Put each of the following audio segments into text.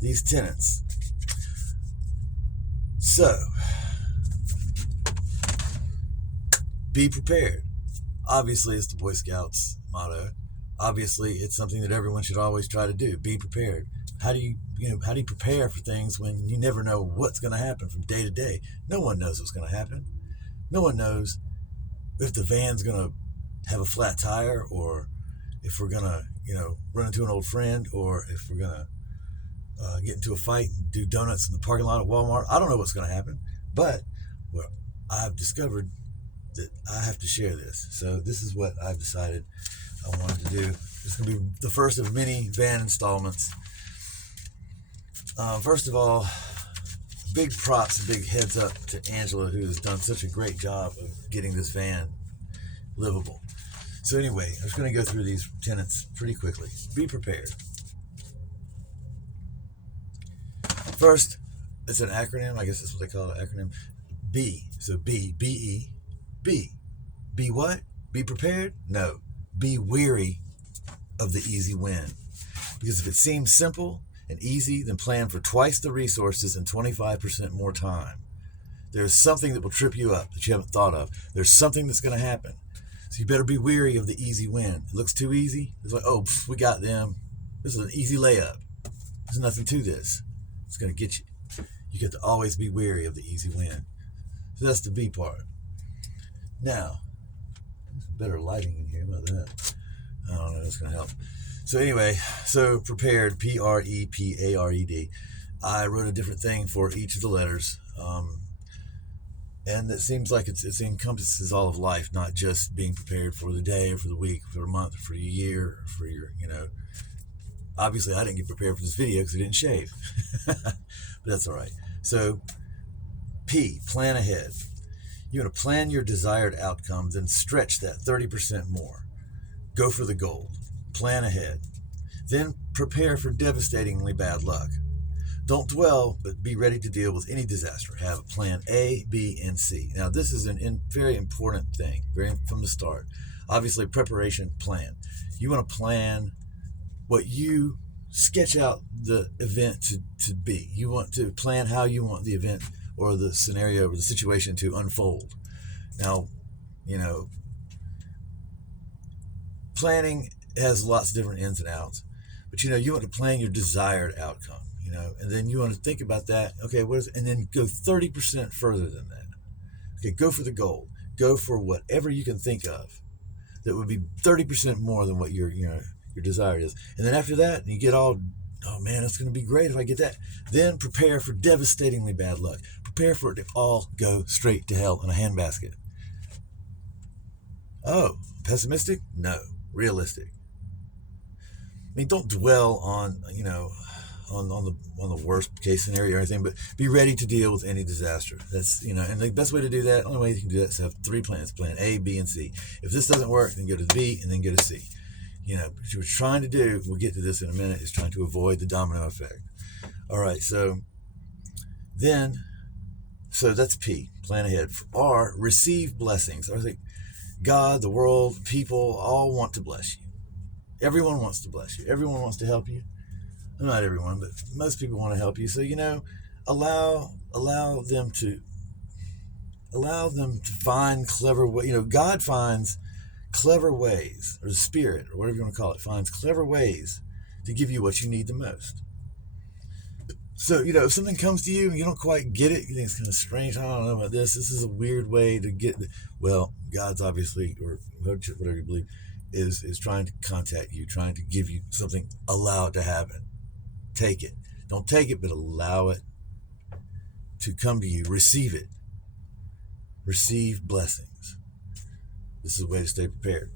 these tenets. So, be prepared. Obviously, it's the Boy Scouts motto. Obviously, it's something that everyone should always try to do. Be prepared. How do you prepare for things when you never know what's going to happen from day to day? No one knows what's going to happen. No one knows if the van's going to have a flat tire, or if we're going to, run into an old friend, or if we're going to get into a fight and do donuts in the parking lot of Walmart. I don't know what's going to happen, but I've discovered that I have to share this. So this is what I've decided I wanted to do. It's going to be the first of many van installments. First of all, big props and big heads up to Angela, who has done such a great job of getting this van livable. So anyway, I'm just going to go through these tenets pretty quickly. Be prepared. First, it's an acronym. I guess that's what they call it, acronym. B. So B, B-E, B. Be what? Be prepared? No. Be weary of the easy win. Because if it seems simple and easy, then plan for twice the resources and 25% more time. There's something that will trip you up that you haven't thought of. There's something that's going to happen. So you better be weary of the easy win. It looks too easy. It's like, oh, we got them. This is an easy layup. There's nothing to this. It's going to get you. You get to always be weary of the easy win. So that's the B part. Now, there's better lighting in here. How about that? I don't know. It's going to help. So anyway, so prepared, P-R-E-P-A-R-E-D. I wrote a different thing for each of the letters. And it seems like it encompasses all of life, not just being prepared for the day or for the week, for a month, or for a year, or for your, Obviously, I didn't get prepared for this video because I didn't shave. But that's all right. So, P, plan ahead. You want to plan your desired outcomes and stretch that 30% more. Go for the gold. Plan ahead. Then prepare for devastatingly bad luck. Don't dwell, but be ready to deal with any disaster. Have a plan A, B, and C. Now, this is a very important thing, from the start. Obviously, preparation, plan. You want to plan what you sketch out the event to be. You want to plan how you want the event or the scenario or the situation to unfold. Now, planning has lots of different ins and outs, but you want to plan your desired outcome, and then you want to think about that. Okay, and then go 30% further than that. Okay, go for the gold. Go for whatever you can think of that would be 30% more than what your desire is. And then after that, you get all, oh man, it's going to be great if I get that. Then prepare for devastatingly bad luck. Prepare for it to all go straight to hell in a handbasket. Oh, pessimistic? No. Realistic. I mean, don't dwell on, on the worst case scenario or anything, but be ready to deal with any disaster. That's, and the best way to do that, only way you can do that is have 3 plans, plan A, B, and C. If this doesn't work, then go to B and then go to C. What you're trying to do, we'll get to this in a minute, is trying to avoid the domino effect. All right, so that's P, plan ahead. R, receive blessings. I think God, the world, people all want to bless you. Everyone wants to bless you. Everyone wants to help you. Well, not everyone, but most people want to help you. So, allow them to find clever ways. God finds clever ways, or the Spirit, or whatever you want to call it, finds clever ways to give you what you need the most. So, if something comes to you and you don't quite get it, you think it's kind of strange, I don't know about this is a weird way to get, well, God's obviously, or whatever you believe, is trying to contact you, trying to give you something. Allow it to happen. Take it. Don't take it, but allow it to come to you. Receive it. Receive blessings. This is a way to stay prepared.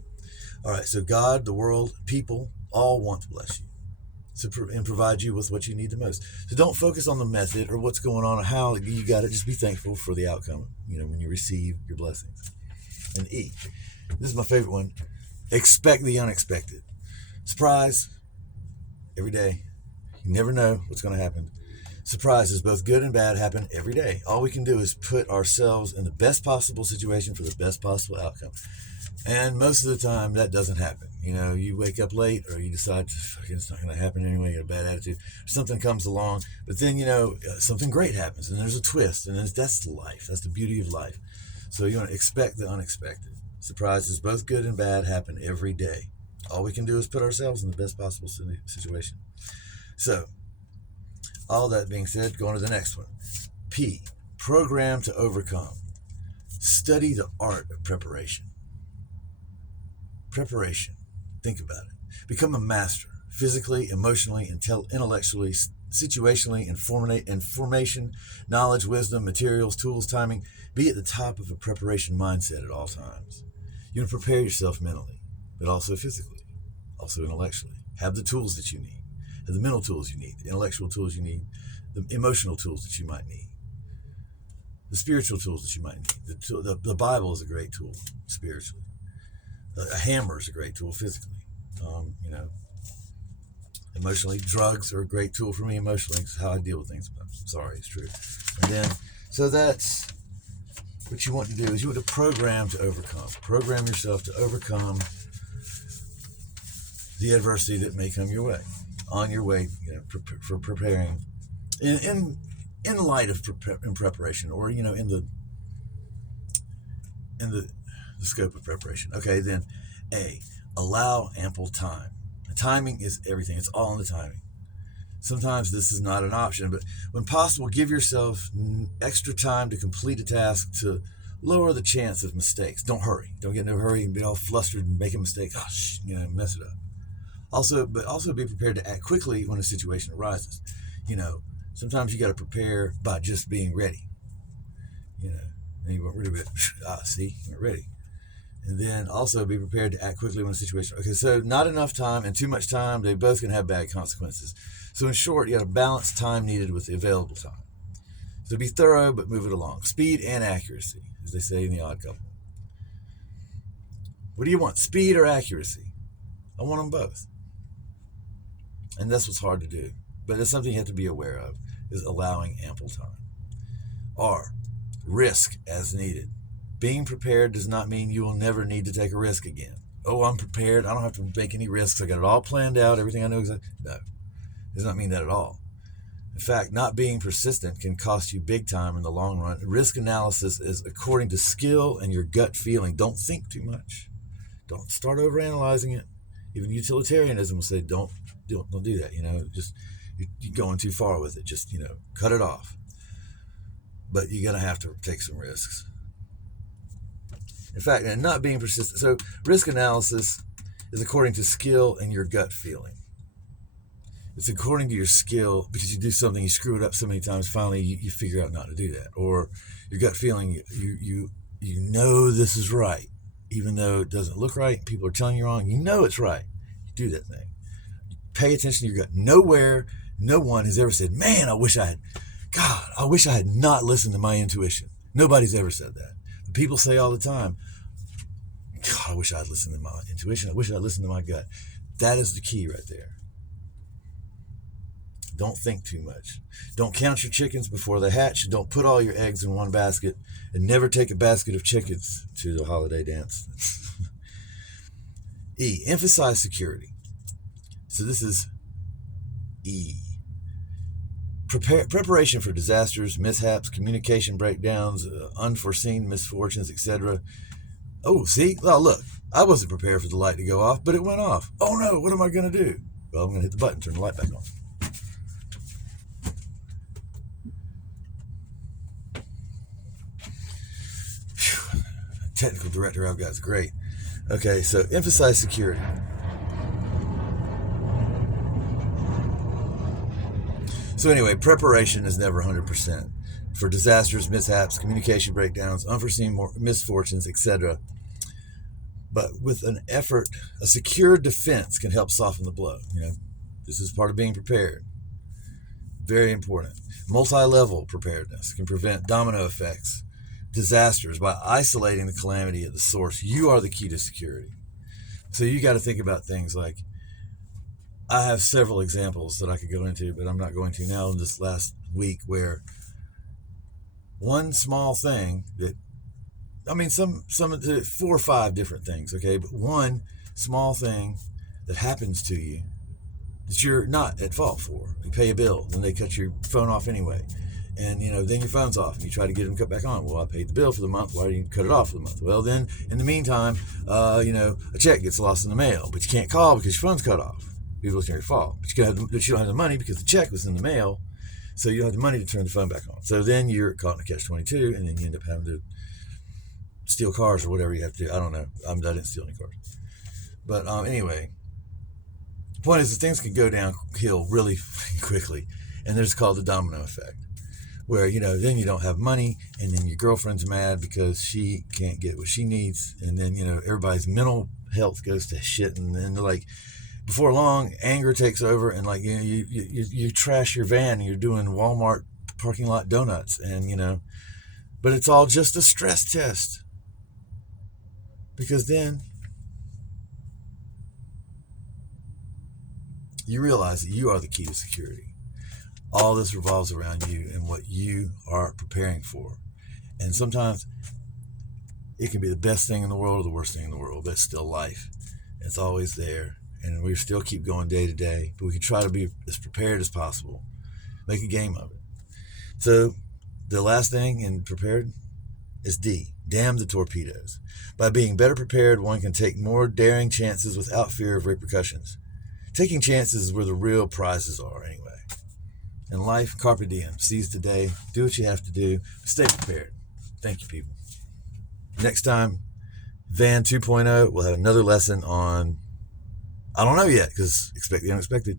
All right, so God, the world, people, all want to bless you and provide you with what you need the most. So don't focus on the method or what's going on or how you got it. Just be thankful for the outcome, when you receive your blessings. And E, this is my favorite one. Expect the unexpected. Surprise, every day. You never know what's going to happen. Surprises, both good and bad, happen every day. All we can do is put ourselves in the best possible situation for the best possible outcome. And most of the time, that doesn't happen. You wake up late, or you decide it's not going to happen anyway. You have a bad attitude. Something comes along, but then something great happens, and there's a twist, and that's life. That's the beauty of life. So you want to expect the unexpected. Surprises, both good and bad, happen every day. All we can do is put ourselves in the best possible situation. So, all that being said, going to the next one. P, program to overcome. Study the art of preparation. Preparation. Think about it. Become a master, physically, emotionally, intellectually, situationally, information, knowledge, wisdom, materials, tools, timing. Be at the top of a preparation mindset at all times. You want to prepare yourself mentally, but also physically, also intellectually. Have the tools that you need. Have the mental tools you need, the intellectual tools you need, the emotional tools that you might need, the spiritual tools that you might need. The Bible is a great tool spiritually. A hammer is a great tool physically. Emotionally, drugs are a great tool for me emotionally. It's how I deal with things. I'm sorry, it's true. And then, so that's what you want to do, is you want to program to overcome. Program yourself to overcome the adversity that may come your way. On your way, for preparing, in light of in preparation, or in the scope of preparation. Okay, then A, allow ample time. The timing is everything. It's all in the timing. Sometimes this is not an option, but when possible, give yourself extra time to complete a task to lower the chance of mistakes. Don't hurry. Don't get in a hurry and be all flustered and make a mistake. Mess it up. Also be prepared to act quickly when a situation arises. Sometimes you got to prepare by just being ready. And you weren't ready, you weren't ready. And then also be prepared to act quickly when a situation. Okay, so not enough time and too much time, they both can have bad consequences. So in short, you got to balance time needed with the available time. So be thorough, but move it along. Speed and accuracy, as they say in The Odd Couple. What do you want, speed or accuracy? I want them both. And that's what's hard to do. But it's something you have to be aware of, is allowing ample time. R, risk as needed. Being prepared does not mean you will never need to take a risk again. Oh, I'm prepared. I don't have to make any risks. I got it all planned out. Everything I know exactly. No, it does not mean that at all. In fact, not being persistent can cost you big time in the long run. Risk analysis is according to skill and your gut feeling. Don't think too much. Don't start overanalyzing it. Even utilitarianism will say, don't do that. Just you're going too far with it. Just cut it off. But you're gonna have to take some risks. In fact, and not being persistent. So risk analysis is according to skill and your gut feeling. It's according to your skill, because you do something, you screw it up so many times, finally you figure out not to do that. Or your gut feeling, you know this is right, even though it doesn't look right, people are telling you wrong, it's right. You do that thing. You pay attention to your gut. No one has ever said, man, I wish I had not listened to my intuition. Nobody's ever said that. But people say all the time, God, I wish I'd listened to my intuition. I wish I'd listened to my gut. That is the key right there. Don't think too much. Don't count your chickens before they hatch. Don't put all your eggs in one basket, and never take a basket of chickens to the holiday dance. E, emphasize security. So this is E. Preparation for disasters, mishaps, communication breakdowns, unforeseen misfortunes, etc. Oh, see? Well, look, I wasn't prepared for the light to go off, but it went off. Oh no, what am I going to do? Well, I'm going to hit the button, turn the light back on. Technical director I've got is great. Okay, so emphasize security. So anyway, preparation is never 100% for disasters, mishaps, communication breakdowns, unforeseen misfortunes, etc. But with an effort, a secure defense can help soften the blow. This is part of being prepared. Very important. Multi-level preparedness can prevent domino effects, disasters, by isolating the calamity at the source. You are the key to security. So you got to think about things like, I have several examples that I could go into, but I'm not going to now in this last week, where one small thing that, I mean, some 4 or 5 different things, okay, but one small thing that happens to you that you're not at fault for. You pay a bill, then they cut your phone off anyway. And, then your phone's off and you try to get them cut back on. Well, I paid the bill for the month. Why didn't you cut it off for the month? Well, then in the meantime, a check gets lost in the mail, but you can't call because your phone's cut off. People, it's your fault. But you don't have the money because the check was in the mail. So you don't have the money to turn the phone back on. So then you're caught in a catch-22, and then you end up having to steal cars or whatever you have to do. I don't know. I didn't steal any cars. But anyway, the point is that things can go downhill really quickly. And there's called the domino effect, where, then you don't have money, and then your girlfriend's mad because she can't get what she needs. And then, everybody's mental health goes to shit. And then like, before long, anger takes over, and like, you trash your van and you're doing Walmart parking lot donuts, and but it's all just a stress test, because then you realize that you are the key to security. All this revolves around you and what you are preparing for. And sometimes it can be the best thing in the world or the worst thing in the world, but it's still life. It's always there. And we still keep going day to day, but we can try to be as prepared as possible. Make a game of it. So the last thing in prepared is D. Damn the torpedoes. By being better prepared, one can take more daring chances without fear of repercussions. Taking chances is where the real prizes are anyway. In life, carpe diem. Seize the day. Do what you have to do. Stay prepared. Thank you, people. Next time, VAN 2.0, we'll have another lesson on, I don't know yet, because expect the unexpected.